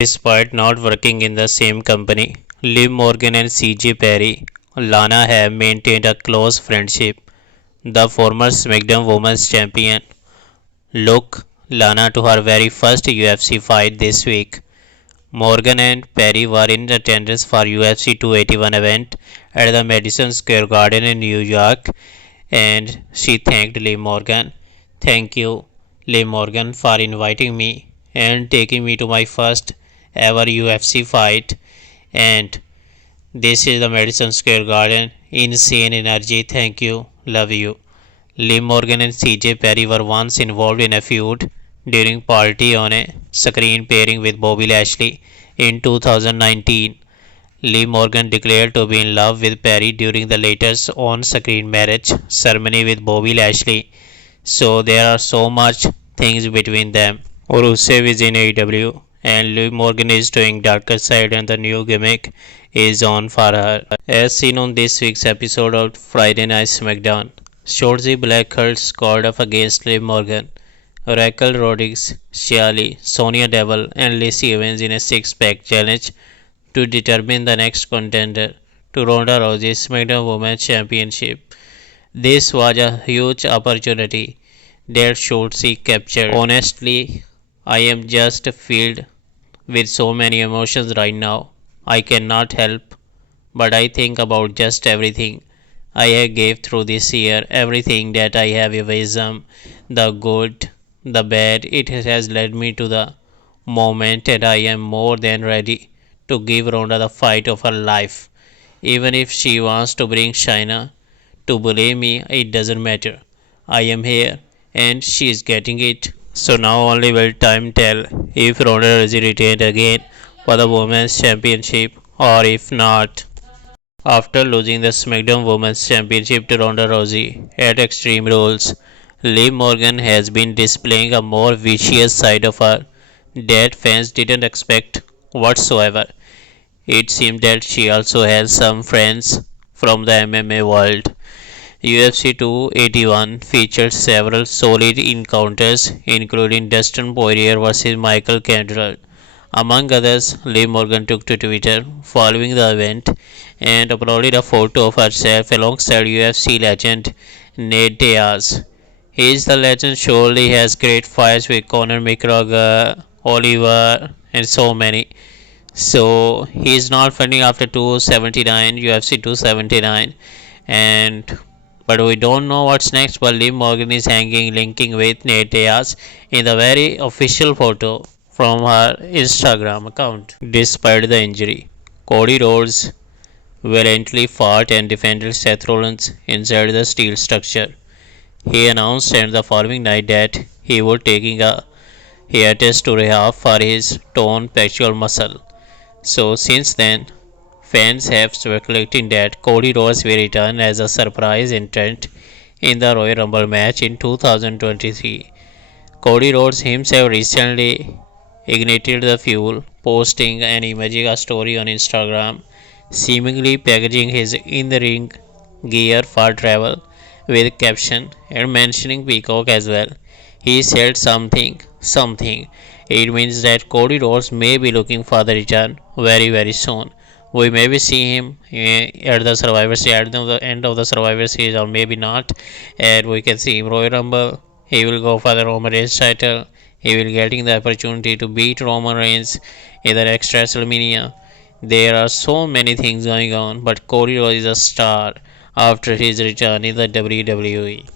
Despite not working in the same company, Liv Morgan and CJ Perry, Lana have maintained a close friendship. The former SmackDown Women's Champion took Lana to her very first UFC fight this week. Morgan and Perry were in attendance for UFC 281 event at the Madison Square Garden in New York, and she thanked Liv Morgan. Thank you, Liv Morgan, for inviting me and taking me to my first ever UFC fight. And this is the Madison Square Garden. Insane energy. Thank you. Love you. Liv Morgan and CJ Perry were once involved in a feud during party on a screen pairing with Bobby Lashley in 2019. Liv Morgan declared to be in love with Perry during the latest on-screen marriage ceremony with Bobby Lashley. So there are so much things between them. Rusev is in AEW and Liv Morgan is doing darker side and the new gimmick is on for her. As seen on this week's episode of Friday Night SmackDown, Shotzi Blackheart scored off against Liv Morgan, Raquel Rodriguez, Shaylee, Sonya Deville and Lacey Evans in a six-pack challenge to determine the next contender to Ronda Rousey's SmackDown Women's Championship. This was a huge opportunity that Shotzi captured. Honestly, I am just filled with so many emotions right now. I cannot help but I think about just everything I have gave through this year, everything that I have wisdom, the good, the bad. It has led me to the moment and I am more than ready to give Ronda the fight of her life. Even if she wants to bring China to bully me, it doesn't matter. I am here and she is getting it. So now only will time tell if Ronda Rousey retained again for the Women's Championship or if not. After losing the SmackDown Women's Championship to Ronda Rousey at Extreme Rules, Liv Morgan has been displaying a more vicious side of her that fans didn't expect whatsoever. It seemed that she also has some friends from the MMA world. UFC 281 featured several solid encounters, including Dustin Poirier vs. Michael Candrell. Among others, Liv Morgan took to Twitter following the event and uploaded a photo of herself alongside UFC legend Nate Diaz. He is the legend, surely has great fights with Conor McGregor, Oliver, and so many. So he is not fighting after 279, UFC 279, and but we don't know what's next. But Liv Morgan is hanging, linking with Nate Diaz in the very official photo from her Instagram account. Despite the injury, Cody Rhodes valiantly fought and defended Seth Rollins inside the steel structure. He announced on the following night that he would taking a hiatus to rehab for his torn pectoral muscle. So since then, fans have speculated that Cody Rhodes will return as a surprise entrant in the Royal Rumble match in 2023. Cody Rhodes himself recently ignited the fuel, posting an imaging story on Instagram, seemingly packaging his in-the-ring gear for travel with caption and mentioning Peacock as well. He said something. It means that Cody Rhodes may be looking for the return very soon. We maybe see him at the Survivor Series, at the end of the Survivor Series, or maybe not. And we can see him Royal Rumble. He will go for the Roman Reigns title. He will getting the opportunity to beat Roman Reigns in the next WrestleMania. There are so many things going on, but Cody Rhodes is a star after his return in the WWE.